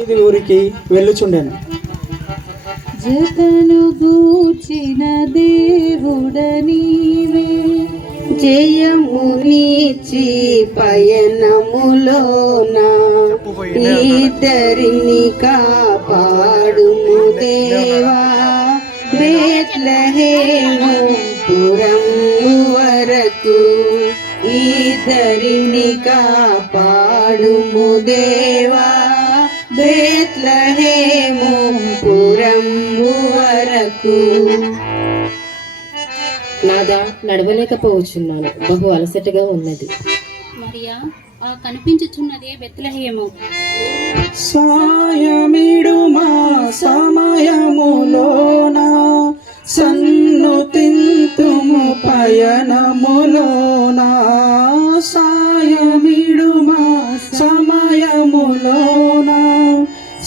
ఇది ఊరికి వెళ్ళుచుండెను. జతను గూర్చిన దేవుడ నీవే, జయమునిచి పయనములోన ఇద్దరిని కాపాడుము దేవా. బేత్లెహేము పురము వరకు ఇద్దరిని కాపాడుము దేవా. బేత్లెహేము పురము వరకు. నాదా, నడవలేకపోవచ్చున్నాను, బహు అలసటగా ఉన్నది. మరియా, ఆ కనిపించుచున్నదే బెత్లెహేము. సాయమిడు మా సమయములోన సన్నుతింతుము పయనములోన. సాయమిడు మా సమయములోన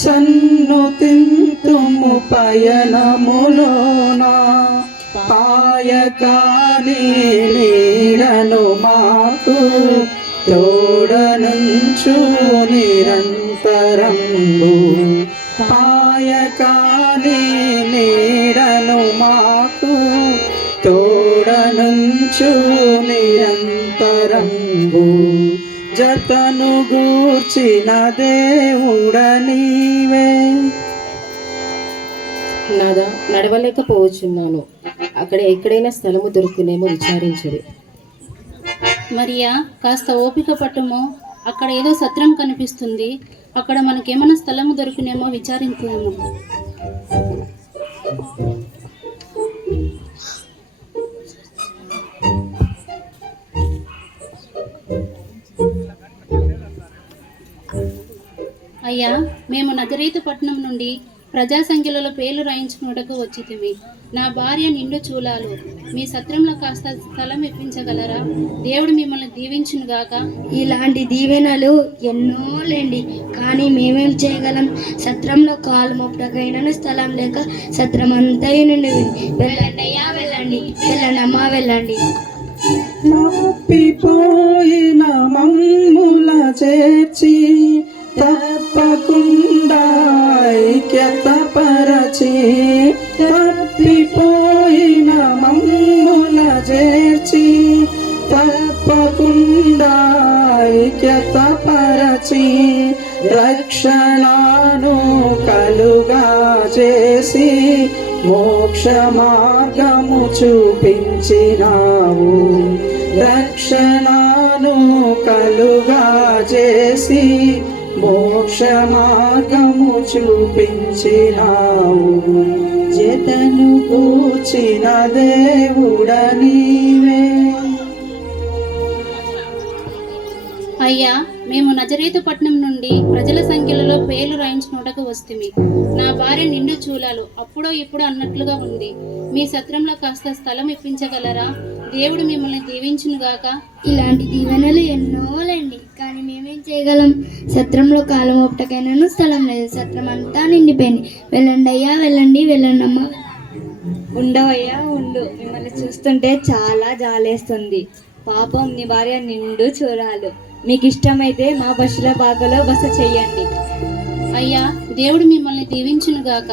సన్నుతింతుము పయనములోన. పాయకాని నీడను మాకు తోడనుంచు నిరంతరంబు. పాయకాని నీడను మాకు తోడనుంచు నిరంతరంబు. జతను గూర్చిన దేవుడ నీవే. నాదా, నడవలేకపోవచ్చున్నాను, అక్కడ ఎక్కడైనా స్థలము దొరుకునేమో విచారించుడి. మరియా, కాస్త ఓపిక పట్టుము, అక్కడ ఏదో సత్రం కనిపిస్తుంది, అక్కడ మనకేమైనా స్థలము దొరికినేమో విచారించుము. అయ్యా, మేము నజరేతు పట్టణం నుండి ప్రజా సంఖ్యలలో పేర్లు రాయించుకున్నటకు వచ్చితిమి. నా భార్య నిండు చూలాలు, మీ సత్రంలో కాస్త స్థలం ఇప్పించగలరా? దేవుడు మిమ్మల్ని దీవించునుగాక. ఇలాంటి దీవెనలు ఎన్నో లేండి, కానీ మేమేం చేయగలం? సత్రంలో కాలు మొట్టకైనా స్థలం లేక సత్రం అంతా నుండి. వెళ్ళండి అయ్యా, వెళ్ళండి, వెళ్ళండి అమ్మా, వెళ్ళండి. తప్పిపోయిన మమ్ముల చేర్చి తప్పకుండా ఐక్యత పరచి. తప్పిపోయిన మమ్ముల చేర్చి తప్పకుండా ఐక్యత పరచి. రక్షణను కలుగా చేసి మోక్ష మార్గము చూపించినావు. రక్షణను కలుగా చేసి మోక్ష మార్గము చూపించినావు. జతను కూర్చిన దేవుడ నీవే. అయ్యా, మేము నజరేతు పట్టణం నుండి ప్రజల సంఖ్యలలో పేర్లు రాయించుకున్నటకు వస్తుమి. నా భార్య నిండు చూలాలు, అప్పుడో ఇప్పుడు అన్నట్లుగా ఉంది. మీ సత్రంలో కాస్త స్థలం ఇప్పించగలరా? దేవుడు మిమ్మల్ని దీవించునుగాక. ఇలాంటి దీవెనలు ఎన్నోలేండి, కానీ మేమేం చేయగలం? సత్రంలో కాలం ఒప్పటకైనా స్థలం లేదు, సత్రం అంతా నిండిపోయింది. వెళ్ళండి అయ్యా, వెళ్ళండి, వెళ్ళండి అమ్మా. ఉండవయ్యా, ఉండు, మిమ్మల్ని చూస్తుంటే చాలా జాలేస్తుంది. పాపం, నీ భార్య నిండు చూరాలు. మీకు ఇష్టమైతే మా పశుల పాకలో బస చెయ్యండి. అయ్యా, దేవుడు మిమ్మల్ని దీవించునుగాక.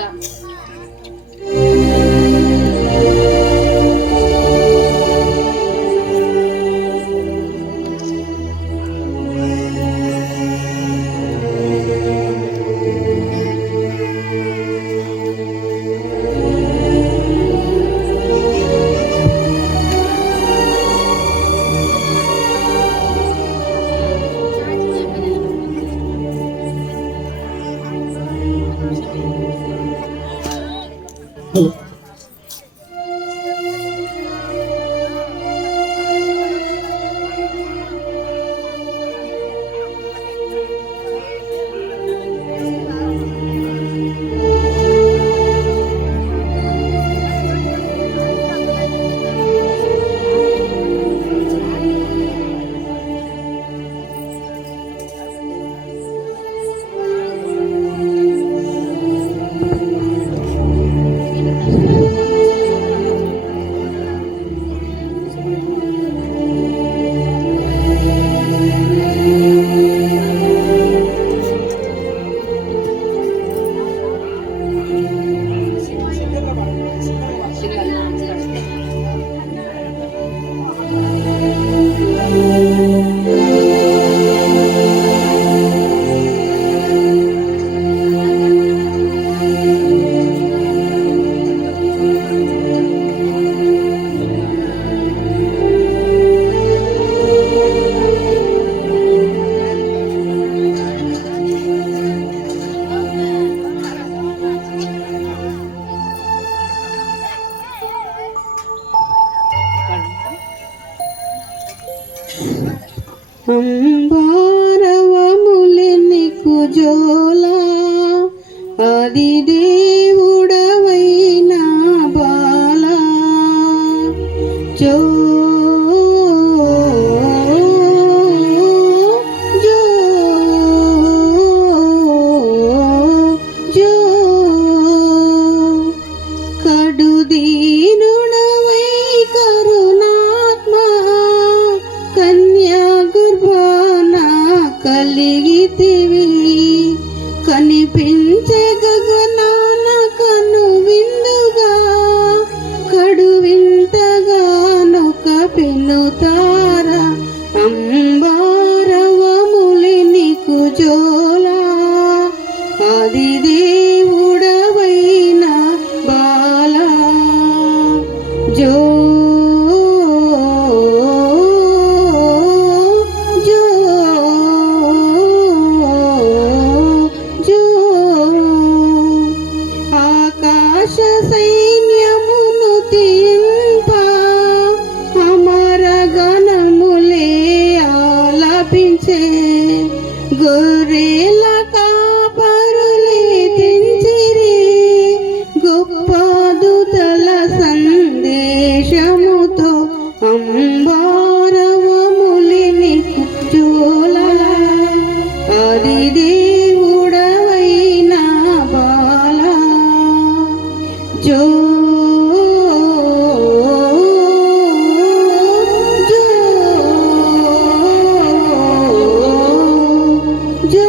ఆది దేవుడవైన బాలా జో జో జో కడుదీనుడవై కరుణాత్మ కన్యా గర్భాన కలిగితివి కనిపించే గగనాన కను విందుగా కడు వింతగానొక పెనుతార అంబారవములి నీకు జోలా ఆది దేవుడవైన బాలా జో జో జో ఆకాశ సైన్యమును తీంప అమర గణములే ఆలపించే గొర్రెల కాపరులే తెంచిరి గొప్ప దూతల సందేశముతో అంబారవములి నీకు జోలా ఆది దేవుడవైన బాలా జో జో జో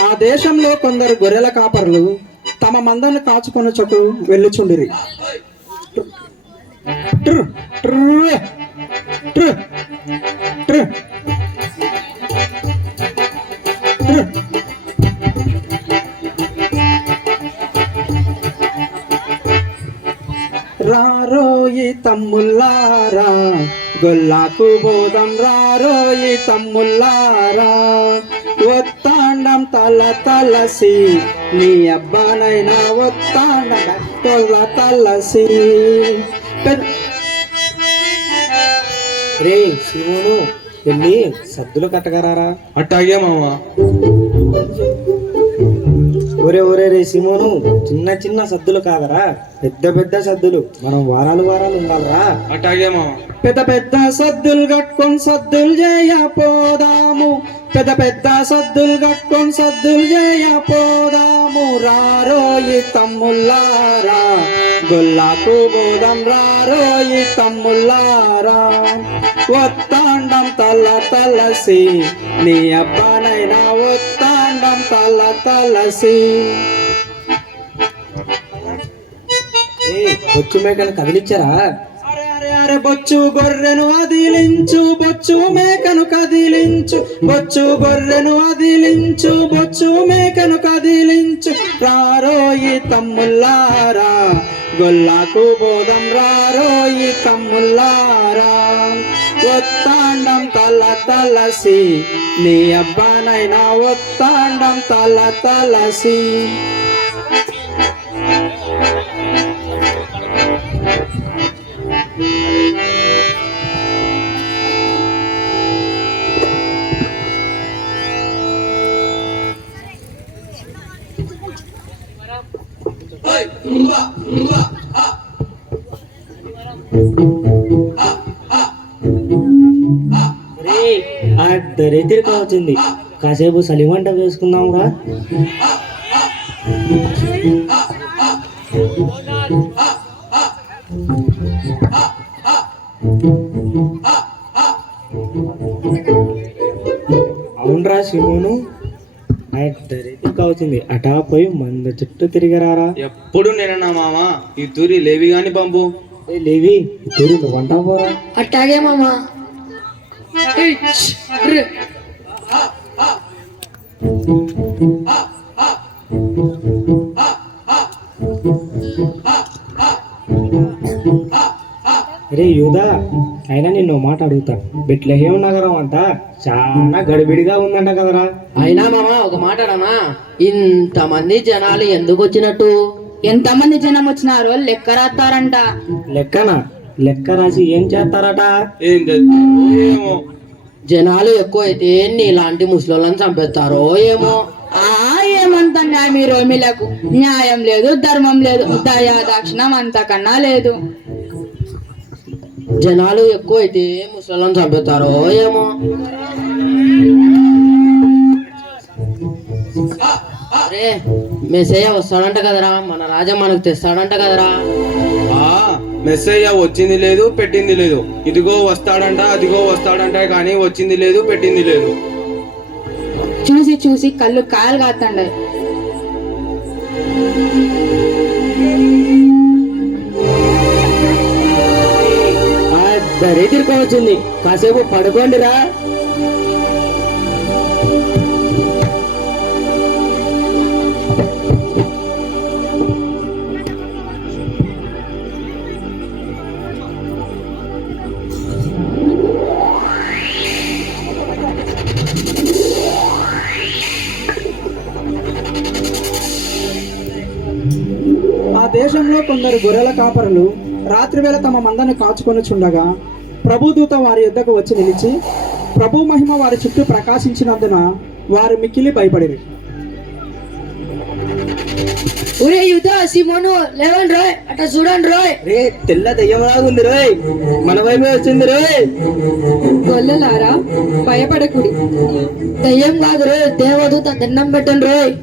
ఆ దేశంలో కొందరు గొర్రెల కాపరులు తమ మందను కాచుకొని చోటు వెళ్ళుచుండిరి. ట్రు, ట్రు, ట్రు, ట్రు, ట్రు. రారోయి తమ్ముల్లారా గొల్లాకు బోధం రారోయి తమ్ముల్లారా ఒత్తాండం తల తలసి నీ అబ్బానైనా ఒత్తాండం తొల తలసి రే శివును వెళ్ళి సద్దులు కట్టగరారా. అట్టాగే మామా. ఒరే ఒరే రే సిమోను, చిన్న చిన్న సద్దులు కాదరా, పెద్ద పెద్ద సద్దులు. మనం వారాలు వారాలు ఉండాలరా. అట్టాగే మామా. పెద్ద పెద్ద సద్దులు కట్టుకొని సద్దులు చేయపోదాము, పెద్ద పెద్ద సద్దులు కట్టుకొని సద్దులు చేయపోదాము. రారోయి తమ్ముల్లారా గొల్లాకు బోధం రారోయి తమ్ముల్లారా ఒత్తాండం తల తలసి నీ అబ్బానైనా ఒత్తాండం తల తలసి. బొచ్చు మేకను కదిలిచ్చారా? అరే అరే అరే బొచ్చు గొర్రెను అదిలించు, బొచ్చు మేకను కదిలించు, బొచ్చు గొర్రెను అదిలించు, బొచ్చు మేకను కదిలించు. రారోయి తమ్ముల్లారా గొల్లాకు బోధం రారోయి తమ్ముల్లారా ఒత్తాండం తల తలసి నీ అబ్బానైనా ఒత్తాండం తల తలసి. అర్ధరేతిరి కావచ్చింది. కాసేపు సలిమంట వేసుకుందాంరా. అవునరా శివును, అవుతుంది అటా పోయి మంద చుట్టూ తిరిగరారా. ఎప్పుడు నేనన్నా మామ ఈ తూరి లేవి గాని పంపు. లేవి తూరి వంట పోరా. అట్టాగే మామా. అరే యూదా, అయినా నిన్ను మాట అడుగుతా. బెత్లెహేము నగరం అంతా చాలా గడిబిడిగా ఉందంట కదరా. అయినా మామ ఒక మాట అడనా, ఇంతమంది జనాలు ఎందుకు వచ్చినట్టు? ఎంతమంది జనం వచ్చినారో లెక్క రాస్తారంట. లెక్కన లెక్క రాసి ఏం చేస్తారట? ఏం చేస్తారో ఏమో. జనాలు ఎక్కువ అయితే నీలాంటి ముసలోళ్ళని చంపేస్తారో ఏమో. ఏమంత న్యాయం ఈ రోమిలకు? న్యాయం లేదు, ధర్మం లేదు, దయా దాక్షిణం అంతకన్నా లేదు. జనాలు ఎక్కువ అయితే ముసలోళ్ళని చంపేస్తారో ఏమో. అరే మెస్సయ్య వస్తాడంట కదరా, మన రాజా మనకు తెస్తాడంట కదరా. మెస్సయ్య వచ్చింది లేదు, పెట్టింది లేదు. ఇదిగో వస్తాడంట, అదిగో వస్తాడంట, కానీ వచ్చింది లేదు, పెట్టింది లేదు. చూసి చూసి కళ్ళు కాయలు కాతండే. దరిద్రకం వచ్చింది, కాసేపు పడుకోండిరా. ఆ దేశంలో కొందరు గొర్రెల కాపరులు రాత్రివేళ తమ మందను కాచుకొని చుండగా ప్రభుదూత వారి యొద్దకు వచ్చి నిలిచి ప్రభు మహిమ వారి చుట్టూ ప్రకాశించినందున వారు మిక్కిలి భయపడిరి. ఒరే యుద్ధ సిమోను లేవండి రోయ్, అట్లా చూడండి రోయ్. రే తెల్ల దెయ్యంలాగుంది రోయ్, మన వైపే వచ్చింది రోయ్. గొల్లలారా భయపడకుడి, దయ్యం కాదు రోయ్, దేవదూత. దండం పెట్టండి రోయ్.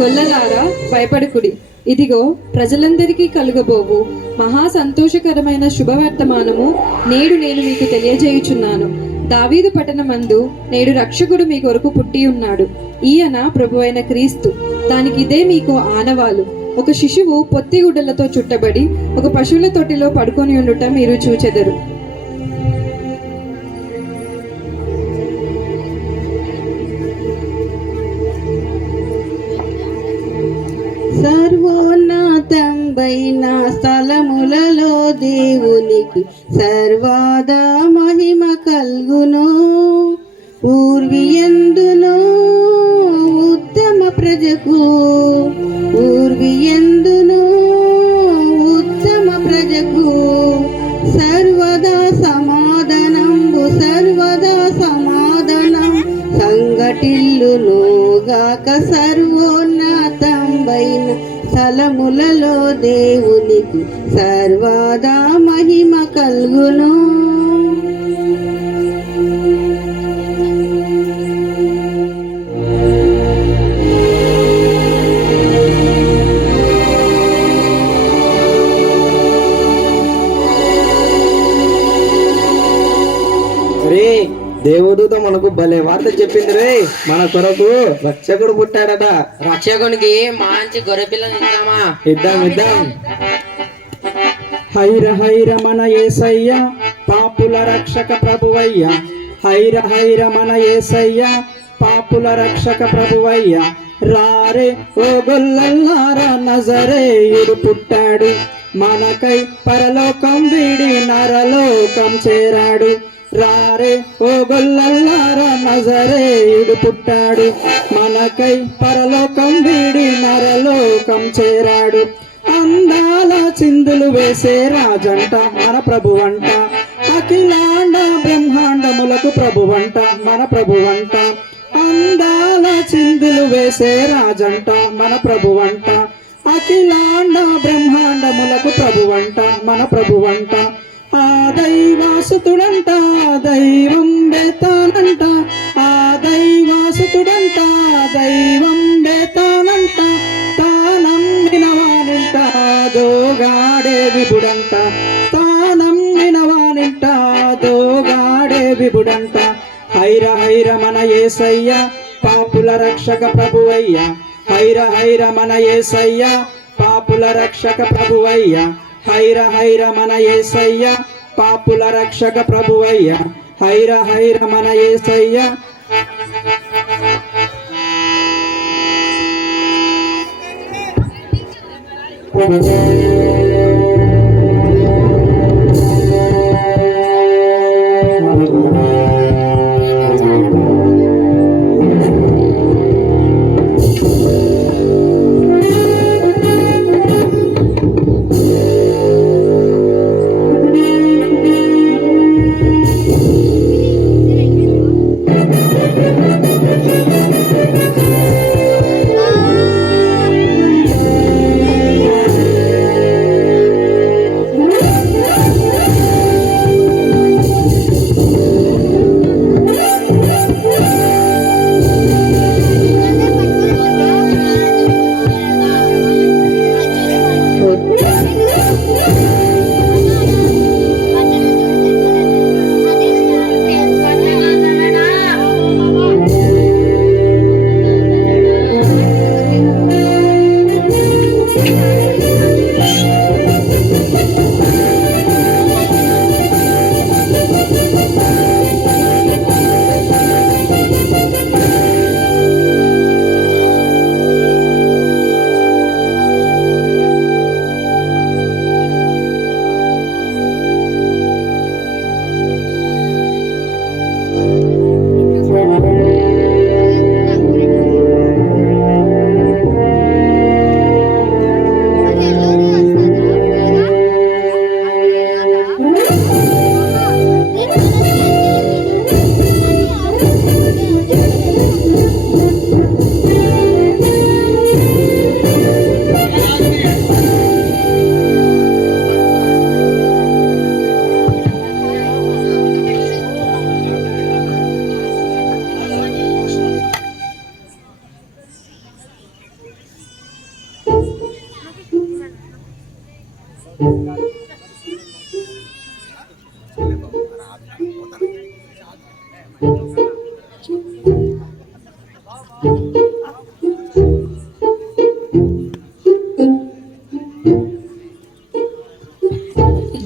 గొల్లలారా భయపడకుడి. ఇదిగో ప్రజలందరికీ కలుగబోవు మహా సంతోషకరమైన శుభవర్తమానము నేడు నేను మీకు తెలియజేయుచున్నాను. దావీదు పట్టణమందు నేడు రక్షకుడు మీ కొరకు పుట్టి ఉన్నాడు. ఈయన ప్రభువైన క్రీస్తు. దానికి ఇదే మీకు ఆనవాలు. ఒక శిశువు పొత్తిగుడ్డలతో చుట్టబడి ఒక పశువుల తొట్టిలో పడుకొని ఉండుట మీరు చూచెదరు. సర్వోన్నతంబైన స్థలములలో దేవునికి సర్వాదా మహిమ కల్గును. ఊర్వియందును ఉత్తమ ప్రజకు, ఊర్వియందును ఉత్తమ ప్రజకు సర్వదా సమాధానంబు, సర్వదా సమాధానం సంగటిల్లును గాక. సర్వోన్నతంబైన స్థలములలో దేవునికి సర్వదా మహిమ కల్గును. అరే దేవదూత మనకు భలే వార్త చెప్పింది రే. మన కొరకు రక్షకుడు పుట్టాడట. రక్షకునికి మంచి గొర్రెపిల్లని ఇద్దామా? ఇద్దాం ఇద్దాం. హైర హైర మన యేసయ్య పాపుల రక్షక ప్రభువయ్య. హైర హైర మన యేసయ్య పాపుల రక్షక ప్రభువయ్య. రారే ఓ గొల్లల్లారా, నజరేయుడు పుట్టాడు మనకై, పరలోకం వీడి నరలోకం చేరాడు. రారే ఓ గొల్లల్లారా, నజరేయుడు పుట్టాడు మనకై, పరలోకం వీడి నరలోకం చేరాడు. అందాల చిందులు వేసే రాజంట మన ప్రభువంట, అఖిలాండ బ్రహ్మాండములకు ప్రభువంట మన ప్రభువంట. అందాల చిందులు వేసే రాజంట మన ప్రభువంట, అఖిలాండ బ్రహ్మాండములకు ప్రభువంట మన ప్రభువంట. ఆ దైవాసుతుడంట దైవం బేతానంట, ఆ దైవాసుతుడంట దైవం బేతానంట, తానమ్మిన వానింట దోగాడే విభుడంట, తానమ్మిన వానింట దోగాడే విభుడంట. హైర హైర మన యేసయ్య పాపుల రక్షక ప్రభువయ్య, హైర హైర మన యేసయ్య పాపుల రక్షక ప్రభువయ్య, హైర హైర మన యేసయ్య పాపుల రక్షక ప్రభువయ్య, హైర హైర మన యేసయ్య.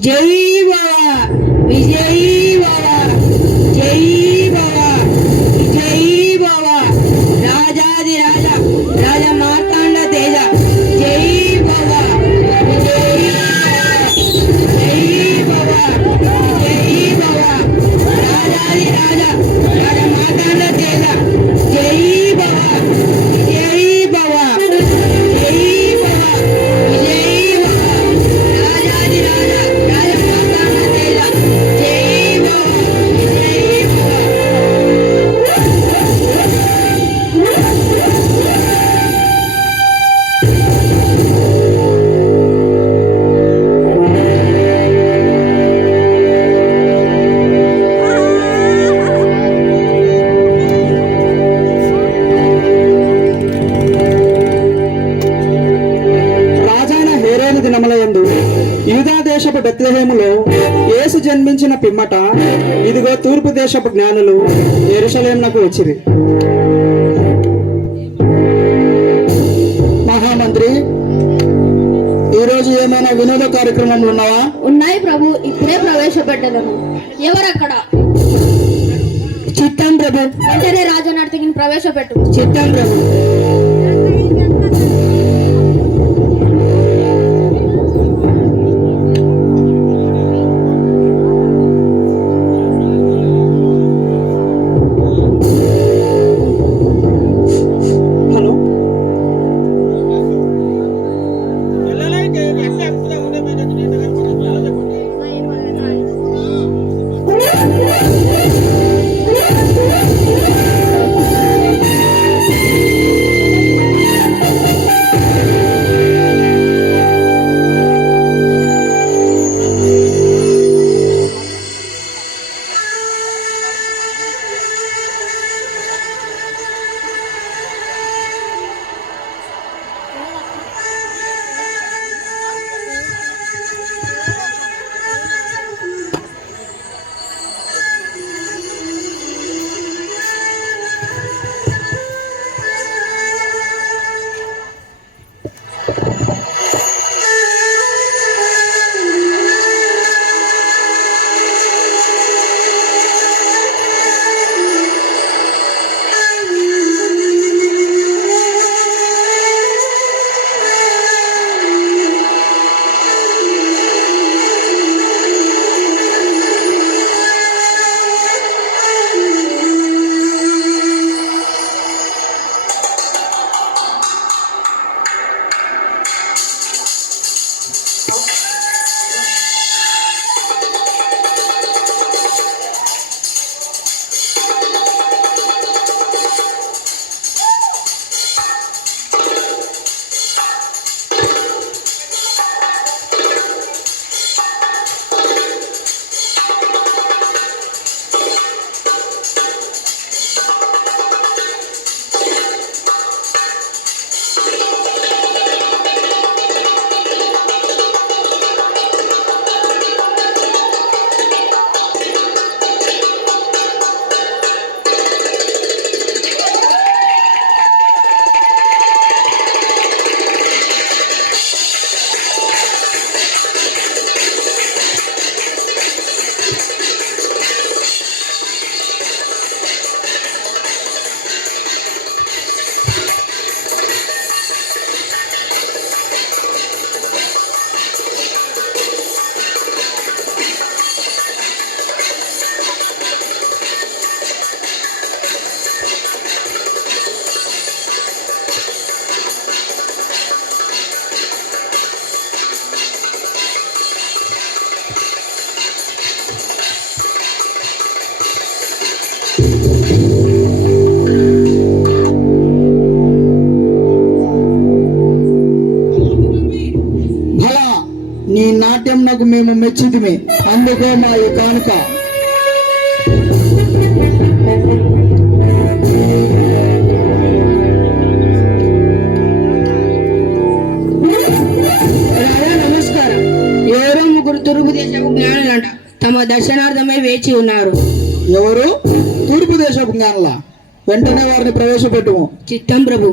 జై బాబా విజయ్ బాబా, జై బాబా జై బాబా, రాజాది రాజా రాజ మార్తాండ తేజ, జై బాబా విజయ్ జై బాబా, జై బాబా రాజాది రాజా రాజ మార్తాండ తేజ, జై బాబా జై బాబా, జై బాబా విజయ్ బాబా, రాజాది రాజా రాజ మార్తాండ తేజ, జై బాబా జై బాబా. రాజైన హేరోదు దినములయందు యూదా దేశపు బెత్లెహేములో యేసు జన్మించిన పిమ్మట ఇదిగో తూర్పు దేశపు జ్ఞానులు యెరూషలేమునకు వచ్చిరి. మహామంత్రి, ఈరోజు ఏమైనా వినోద కార్యక్రమంలో ఉన్నావా? ఉన్నాయి ప్రభు, ఇప్పుడే ప్రవేశపెట్టదను. ఎవరక్కడ? చిత్తం ప్రభు, వెంటనే రాజనర్తకిని ప్రవేశపెట్టు. చిత్తం ప్రభు. హలో, మేము మెచ్చితిమి, అందుకో మా ఈ కానుక. రాజా నమస్కారం. ఎవరో ముగ్గురు తూర్పు దేశపు జ్ఞానులంట తమ దర్శనార్థమై వేచి ఉన్నారు. ఎవరు? తూర్పు దేశపు జ్ఞానులా? వెంటనే వారిని ప్రవేశపెట్టుము. చిత్తం ప్రభు.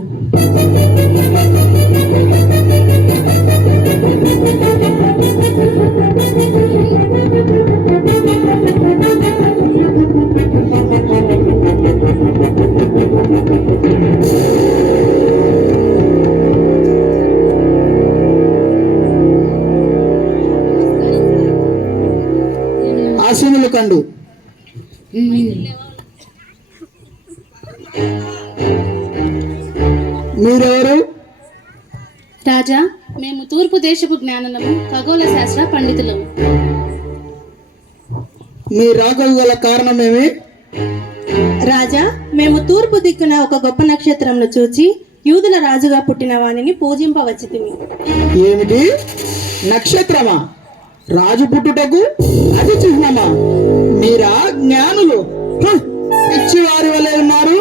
ఆశీనులు కండు. మీరెవరు? రాజా, మేము తూర్పు దేశపు జ్ఞానము, ఖగోళ శాస్త్ర పండితులము. మీ రాకకు గల కారణమేమి? రాజా, మేము తూర్పు దిక్కున ఒక గొప్ప నక్షత్రంను చూచి యూదుల రాజుగా పుట్టిన వాణిని పూజింపవచ్చితిమి. ఏమిటి? నక్షత్రమా? రాజు పుట్టుటకు అది చిహ్నమా? మీరా జ్ఞానులు? పిచ్చి వారి వలె ఉన్నారు.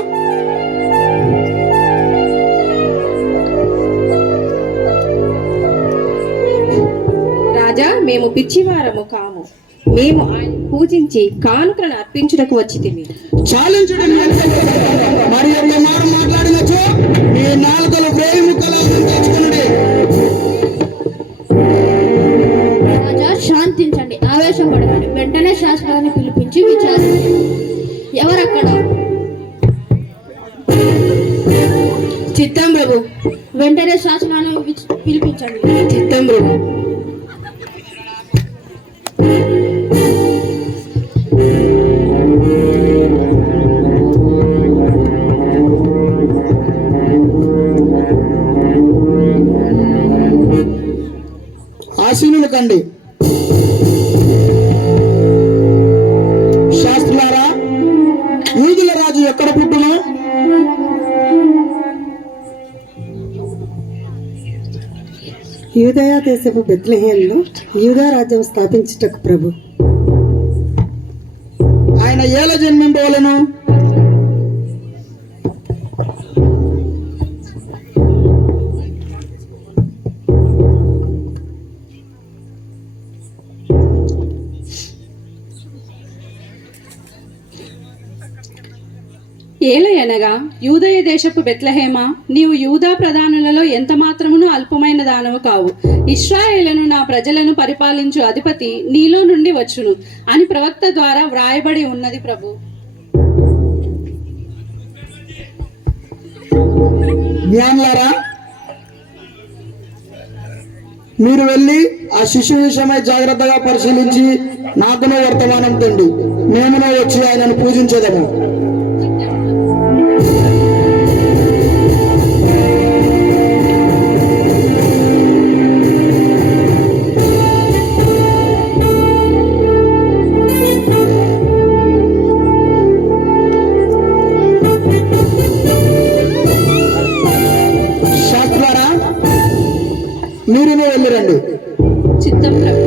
రాజా, మేము పిచ్చివారము కాము. మేము ఆయన పూజించి కానుకలను అర్పించుటకు వచ్చితిమి. చాలించడం మరి ఎంత మాట మాట్లాడినచో మీ నాలుకలు వేయి ముక్కలను తెచ్చుకునండి. రాజా, శాంతించండి, ఆవేశం పడకండి. వెంటనే శాస్త్రాన్ని పిలిపించి విచారించండి. ఎవరక్కడ? చిత్తం ప్రభు. వెంటనే శాస్త్రాన్ని పిలిపించండి. చిత్తం ప్రభు. ఆశీనులు కండి. శాస్త్రులారా, యూదుల రాజు ఎక్కడ పుట్టును? యూదయ దేశపు బెత్లెహేంలో యూదా రాజ్యం స్థాపించుటకు ప్రభు. ఆయన ఏల జన్మింపవలెను? ఏలయనగా యూదయ దేశపు బెత్లెహేమా, నీవు యూదా ప్రధానులలో ఎంత మాత్రమును అల్పమైన దానవు కావు. ఇశ్రాయేలును నా ప్రజలను పరిపాలించు అధిపతి నీలో నుండి వచ్చును అని ప్రవక్త ద్వారా వ్రాయబడి ఉన్నది ప్రభు. జ్ఞానులారా, మీరు వెళ్ళి ఆ శిశువు విషయమై జాగ్రత్తగా పరిశీలించి నాకును వర్తమానం తండి. మేమునో వచ్చి ఆయనను పూజించేదము. శాస్త్రులారా, మీరునే వెళ్ళిరండి. చిత్తం ప్రభు.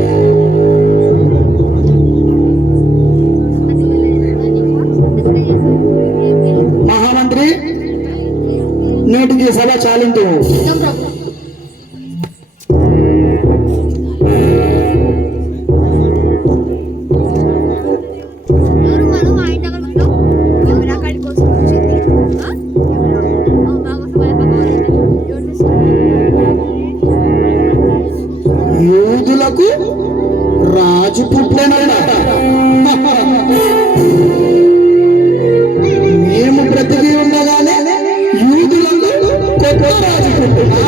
మహామంత్రి, నేటికి సభ చాలింపు. యూదులకు రాజు పుట్టెనన్నట. మేము బ్రతికి ఉండగానే యూదులకు గొప్ప రాజు పుట్టినా.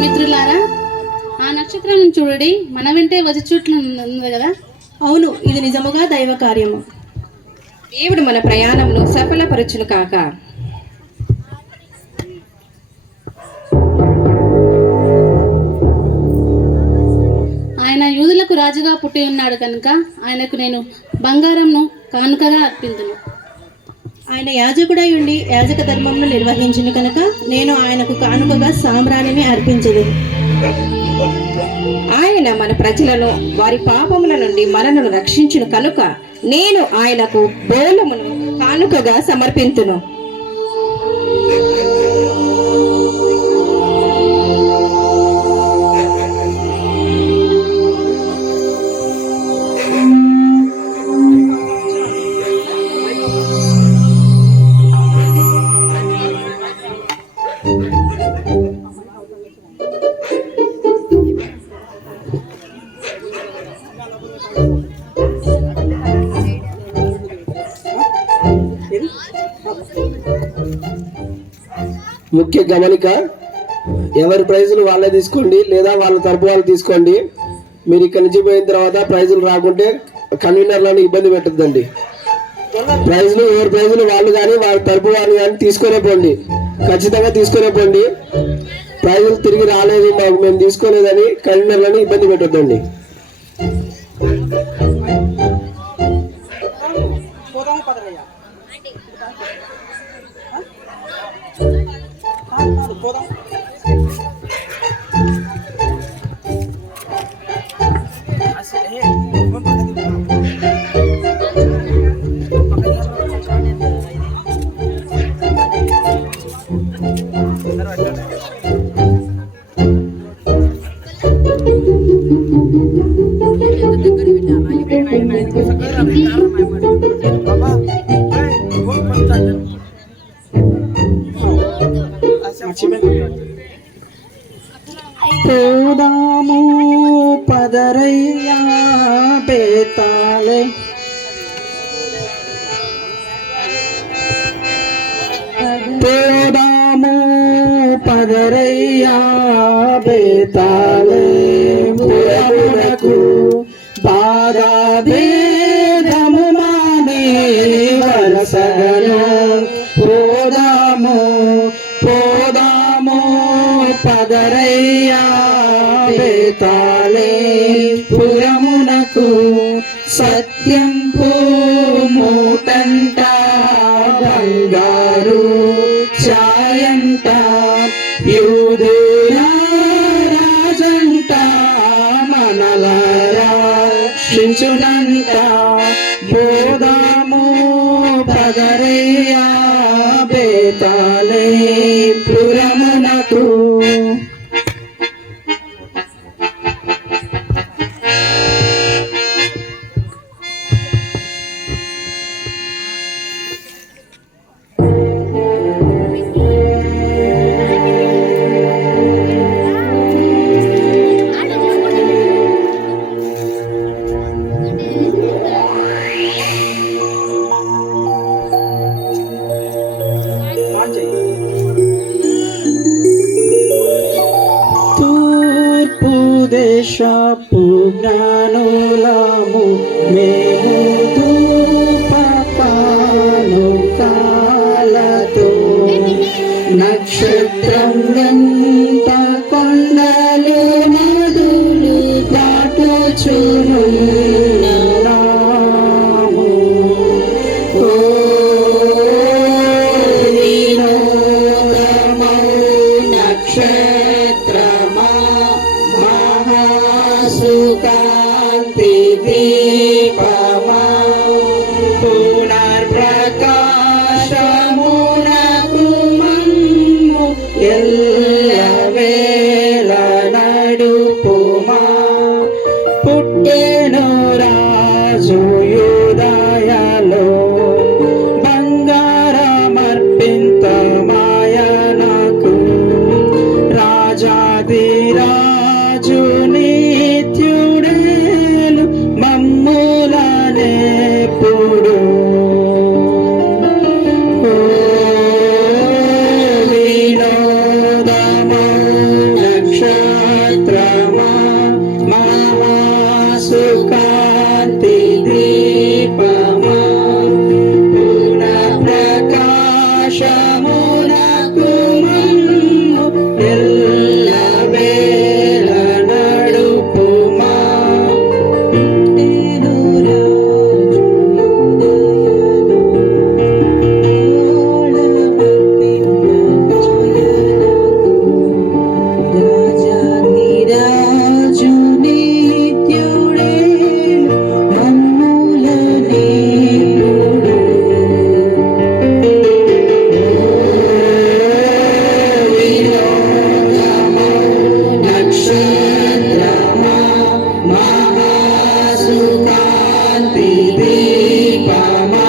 మిత్రులారా, ఆ నక్షత్రం చూడండి, మన వెంటే వచ్చి చుట్లు ఉంది కదా. అవును, ఇది నిజముగా దైవ కార్యము. దేవుడు మన ప్రయాణమును సఫలపరచును కాక. ఆయన యూదులకు రాజుగా పుట్టి ఉన్నాడు కనుక ఆయనకు నేను బంగారంను కానుకగా అర్పించును. ఆయన యాజకుడై ఉండి యాజక ధర్మమును నిర్వహించును కనుక నేను ఆయనకు కానుకగా సాంబ్రాణిని అర్పించదు. ఆయన మన ప్రజలను వారి పాపముల నుండి మనలను రక్షించును కనుక నేను ఆయనకు బోలమును కానుకగా సమర్పించును. ముఖ్య గమనిక, ఎవరి ప్రైజులు వాళ్ళే తీసుకోండి లేదా వాళ్ళ తరపు వాళ్ళు తీసుకోండి. మీరు ఇక్కడి నుంచి పోయిన తర్వాత ప్రైజులు రాకుంటే కన్వీనర్లను ఇబ్బంది పెట్టద్దండి. ఎవరి ప్రైజులు వాళ్ళు కానీ వాళ్ళ తరపు వాళ్ళు కానీ తీసుకునే పోండి, ఖచ్చితంగా తీసుకునే పోండి. ప్రైజులు తిరిగి రాలేదు, మాకు మేము తీసుకోలేదని కన్వీనర్లను ఇబ్బంది పెట్టద్దండి. పోదాము పదరయ్యా బేతాళే, పోదాము పదరయ్యా బేతాళే, పురమునకు బాగా భేదము మానే వలసగను. పోదాము పోదాము పదరయ్యా బేతాళే, పురమునకు సత్యం మూటంట బంగారు ఛాయంట, యూదుల రాజంట మనల రక్షించునంట. పోదాము పదరయ్యా బేతాళే, పురమునకు. తూర్పు దేశపు జ్ఞానులము మేము ధూపపాను కాలతో, నక్షత్రం వెంట కొండలు నదులు దాటుచునున్నాము. ఓ వినోదమౌ నక్షత్రమా, మహాసుకాంతి దీపమా, పునర్ప్రకాశమునకు మమ్ము ఎల్లవే రాజు నిత్యుడేలు మమ్ములనెప్పుడు వినోదమా నక్షత్రమా మహాసుకాంతి దీపమా ప్రకాశమునకు మమ్ము ఎల్లవేళ నడుపుమా. రాజు నిత్యుడేలు మమ్ములనెప్పుడు వినోదమా నక్షత్రమా మహాసుకాంతి దీపమా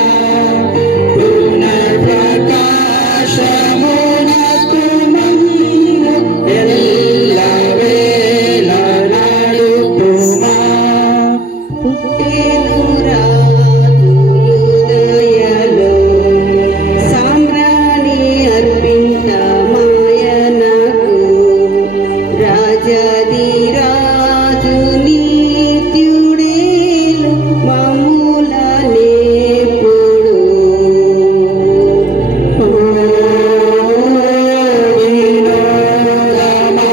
పునర్ప్రకాశమునకు మమ్ము ఎల్లవేళ నడుపుమా. పుట్టెను రాజు యూదయలో సామ్రాణి అర్పింతమాయనకు రాజాది రాజు నిత్యుడేలు మమ్ములనెప్పుడు వినోదమా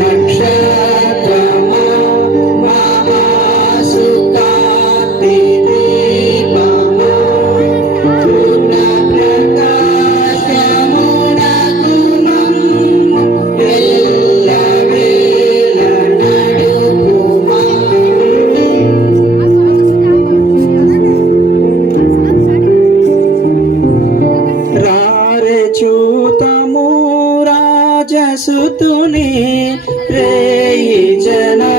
నక్షత్రమా మహాసుకాంతి దీపమా పూర్ణప్రకాశమునకు మమ్ము ఎల్లవేళ నడుపుమా. రారే చూతము రాజసుతుని రేయి జననామాయను